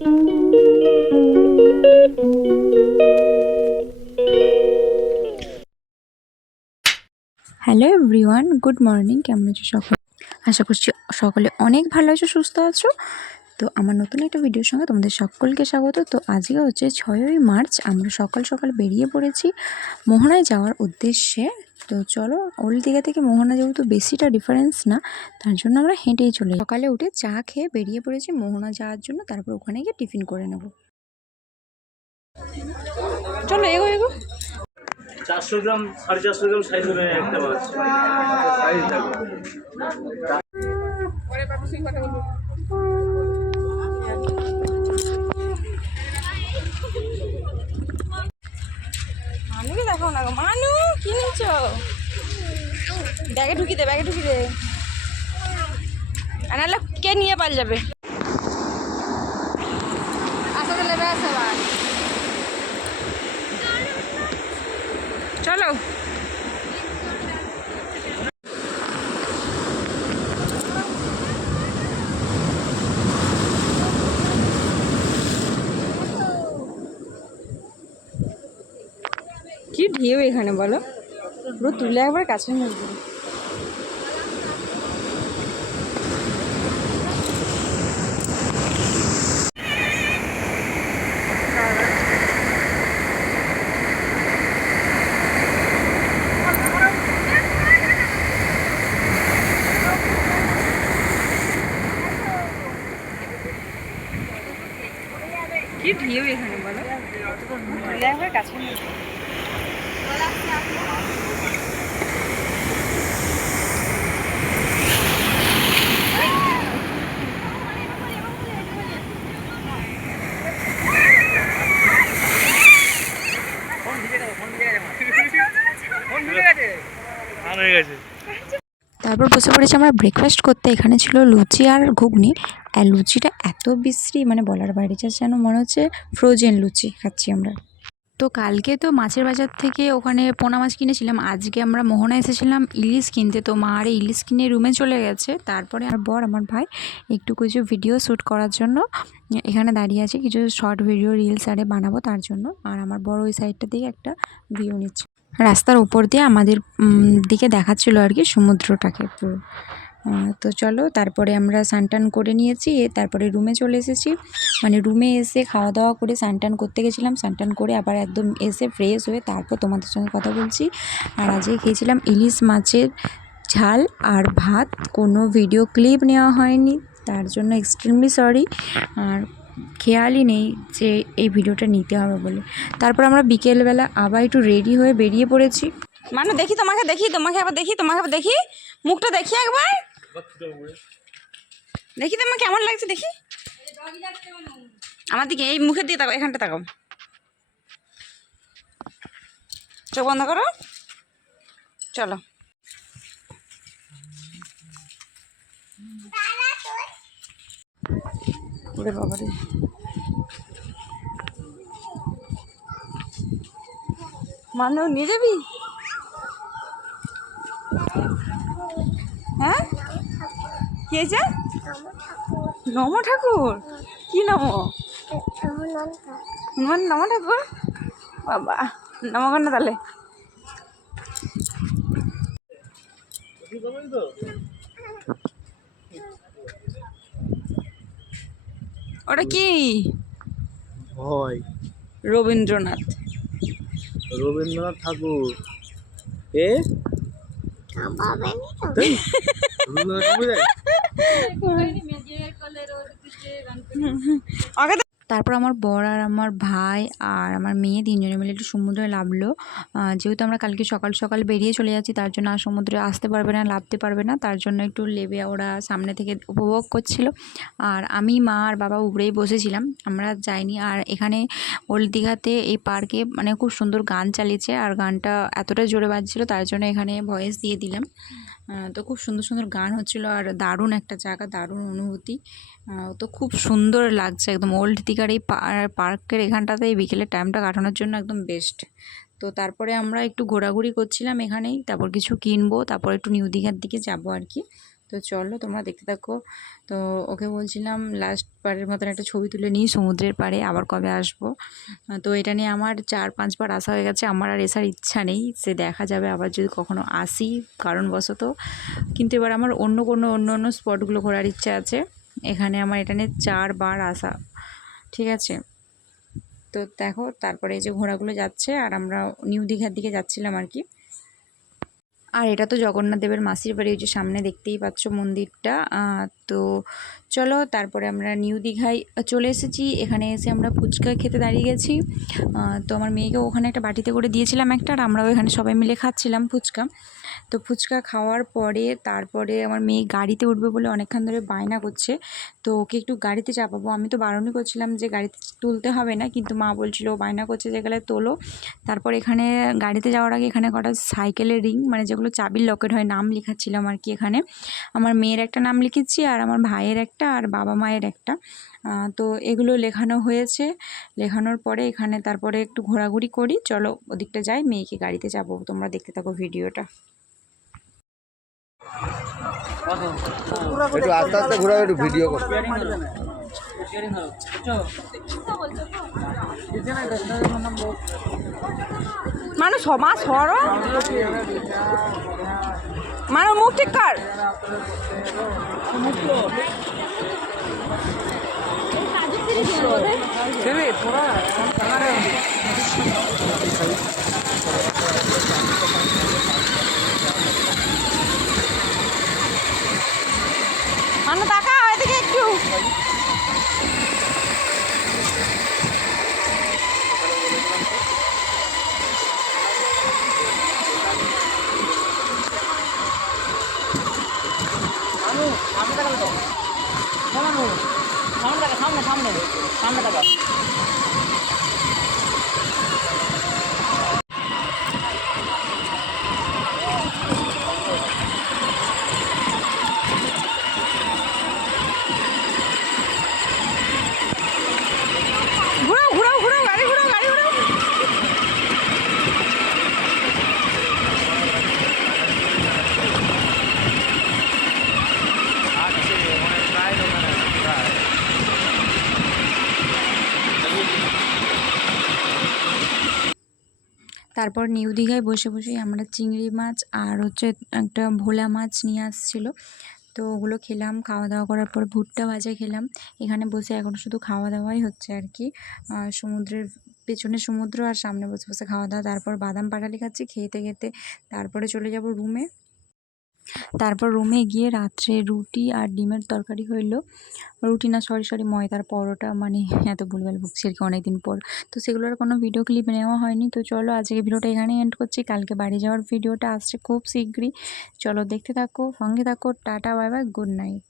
Hello everyone, good morning. কেমন আছো সকলে? আশা করছি সকলে অনেক ভালো আছো, সুস্থ আছো। তো আমার নতুন একটা ভিডিওর সঙ্গে তোমাদের সকলকে স্বাগত। তো আজকে হচ্ছে 6ই মার্চ। আমরা সকাল সকাল বেরিয়ে পড়েছি মোহনায় যাওয়ার উদ্দেশ্যে। তো চলো, ওল্ড দীঘা থেকে মোহনা যেহেতু বেশিটা ডিফারেন্স না, তার জন্য আমরা হেঁটেই চলে সকালে উঠে চা খেয়ে বেরিয়ে পড়েছি মোহনা যাওয়ার জন্য। তারপর ওখানে গিয়ে টিফিন করে নেব। চলো এগো এগো। 400 গ্রাম 450 গ্রাম সাইজ হবে একটা মাছ। সাইজ দেখো। মানুকে দেখো না গো, মানু কি নিচ্ছ? ব্যাগে ঢুকি দে, ব্যাগে ঢুকি দে, আর নাহলে কে নিয়ে পাল যাবে। আসলে লেবে আছে আবার। চলো কি ঢেউ এখানে বলো, পুরো তুলে একবার কাছে নিয়ে যাবে। কি ঢেউ এখানে বলো, তুলে একবার কাছে নিয়ে যাবে। তারপর বসে পড়েছি আমরা ব্রেকফাস্ট করতে। এখানে ছিল লুচি আর ঘুগনি। আর লুচিটা এত বিশ্রী, মানে বলার বাইরে, যেন মনে হচ্ছে ফ্রোজেন লুচি খাচ্ছি আমরা। তো কালকে তো মাছের বাজার থেকে ওখানে পোনা মাছ কিনেছিলাম, আজকে আমরা মোহনা এসেছিলাম ইলিশ কিনতে। তো মা আর ইলিশ কিনে রুমে চলে গেছে। তারপরে আমার বর, আমার ভাই একটু কিছু ভিডিও শ্যুট করার জন্য এখানে দাঁড়িয়ে আছে, কিছু শর্ট ভিডিও রিলস আরে বানাবো তার জন্য। আর আমার বর ওই সাইডটা দিয়ে একটা ভিউ নিচ্ছে, রাস্তার উপর দিয়ে আমাদের দিকে দেখাচ্ছিল আর কি সমুদ্রটাকে পুরো। তো চলো, তারপরে আমরা স্নান করে নিয়েছি, তারপরে রুমে চলে এসেছি। মানে রুমে এসে খাওয়া দাওয়া করে স্নান করতে গেছিলাম, স্নান করে আবার একদম এসে ফ্রেশ হয়ে তারপর তোমাদের সঙ্গে কথা বলছি। আর আজকে খেয়েছিলাম ইলিশ মাছের ঝাল আর ভাত। কোনো ভিডিও ক্লিপ নেওয়া হয়নি, তার জন্য এক্সট্রিমলি সরি। আর খেয়ালই নেই যে এই ভিডিওটা নিতে হবে বলে। তারপর আমরা বিকেলবেলা আবার একটু রেডি হয়ে বেরিয়ে পড়েছি। মানে দেখি তোমাকে, আবার দেখি মুখটা দেখি একবার, দেখি তোমার কেমন লাগছে দেখি। আমার দিকে এই মুখের দিকে তাকাও, এখানটা তাকাও, চোখ বন্ধ করো, চলো। ওরে বাবারে, মানু নিয়ে যাবি? হ্যাঁ, কি হয়েছে? নম ঠাকুর? কি নম? হনুমান নম ঠাকুর? বাবা, নমগণ না তাহলে। ওটা কি? রবীন্দ্রনাথ ঠাকুর। এ তারপর আমার বর আর আমার ভাই আর আমার মেয়ে তিনজনে মিলে একটু সমুদ্রে নামলো। যেহেতু আমরা কালকে সকাল সকাল বেরিয়ে চলে যাচ্ছি, তার জন্য আর সমুদ্রে আসতে পারবে না, নামতে পারবে না, তার জন্য একটু লেবে ওরা সামনে থেকে উপভোগ করছিল। আর আমি, মা আর বাবা উপরেই বসেছিলাম, আমরা যাইনি। আর এখানে ওল্ড দীঘাতে এই পার্কে মানে খুব সুন্দর গান চালিয়েছে, আর গানটা এতটা জোরে বাজছিল তার জন্য এখানে ভয়েস দিয়ে দিলাম। তো খুব সুন্দর সুন্দর গান হচ্ছিলো, আর দারুণ একটা জায়গা, দারুণ অনুভূতি। তো খুব সুন্দর লাগছে একদম। ওল্ড দীঘার এই পার্কের এখানটাতে এই বিকেলের টাইমটা কাটানোর জন্য একদম বেস্ট। তো তারপরে আমরা একটু ঘোরাঘুরি করছিলাম এখানেই, তারপর কিছু কিনবো, তারপর একটু নিউ দীঘার দিকে যাবো আর কি। তো চলো তোমরা দেখতে থাকো। তো ওকে বলছিলাম লাস্ট বারের মতন একটা ছবি তুলে নিই সমুদ্রের পাড়ে, আবার কবে আসবো। তো এটা নিয়ে আমার 4-5 বার আসা হয়ে গেছে, আমার আর আসার ইচ্ছা নেই, সে দেখা যাবে আবার যদি কখনো আসি কারণবশত। কিন্তু এবার আমার অন্য স্পটগুলো ঘোরার ইচ্ছা আছে। এখানে আমার এটা নিয়ে 4 বার আসা, ঠিক আছে। তো দেখো তারপরে এই যে ঘোড়াগুলো যাচ্ছে আর আমরা নিউ দীঘার দিকে যাচ্ছিলাম আর কি। আর এটা তো জগন্নাথ দেবের মাসির বাড়ি, ওই যে সামনে দেখতেই পাচ্ছ মন্দিরটা। তো চলো তারপরে আমরা নিউ দীঘায় চলে এসেছি। এখানে এসে আমরা ফুচকা খেতে দাঁড়িয়ে গেছি। তো আমার মেয়েকে ওখানে একটা বাটিতে করে দিয়েছিলাম একটা, আর আমরাও এখানে সবাই মিলে খাচ্ছিলাম ফুচকা। তো ফুচকা খাওয়ার পরে তারপরে আমার মেয়ে গাড়িতে উঠবে বলে অনেকক্ষণ ধরে বায়না করছে, তো ওকে একটু গাড়িতে চাপাবো। আমি তো বারণই করছিলাম যে গাড়িতে তুলতে হবে না, কিন্তু মা বলছিল বায়না করছে যে গেলে তোলো। তারপর এখানে গাড়িতে যাওয়ার আগে এখানে কটা সাইকেলের রিং, মানে যেগুলো চাবির লকেট হয়, নাম লেখাচ্ছিলাম আর কি। এখানে আমার মেয়ের একটা নাম লিখেছি, আর আমার ভাইয়ের একটা, আর বাবা মায়ের একটা। তো এগুলো লেখানো হয়েছে। লেখানোর পরে এখানে তারপরে একটু ঘোরাঘুরি করি, চলো ওদিকটা যাই, মেয়েকে গাড়িতে যাবো। তোমরা দেখতে থাকো ভিডিওটা। একটু আস্তে আস্তে ঘুরে একটু ভিডিও করো। মানুষ সমাজ সর মানুষ মুখ ঠিক কর। মানুষ টাকা এদিকে একটু ঘুরাও ঘুরাও ঘুরাও গাড়ি ঘুরাও গাড়ি ঘুরাও। তারপর নিউ দীঘায় বসে বসেই আমরা চিংড়ি মাছ আর হচ্ছে একটা ভোলা মাছ নিয়ে আসছিলো, তো ওগুলো খেলাম। খাওয়া দাওয়া করার পর ভুট্টা ভাজা খেলাম। এখানে বসে এখন শুধু খাওয়া দাওয়াই হচ্ছে আর কি। সমুদ্রের পেছনে সমুদ্র, আর সামনে বসে বসে খাওয়া দাওয়া। তারপর বাদাম পাটালি খাচ্ছি খেতে খেতে। তারপরে চলে যাব রুমে। তারপর রুমে গিয়ে রাত্রে রুটি আর ডিমের তরকারি হইলো। রুটি না, সরি ময়দার পরোটা, মানে এত ভুলভাল বকছি আর কি অনেকদিন পর। তো সেগুলোর কোনো ভিডিও ক্লিপ নেওয়া হয়নি। তো চলো আজকে ভিডিওটা এখানেই এন্ড করছি। কালকে বাড়ি যাওয়ার ভিডিওটা আসছে খুব শীঘ্রই। চলো দেখতে থাকো, সঙ্গে থাকো। Tata, bye bye, good night.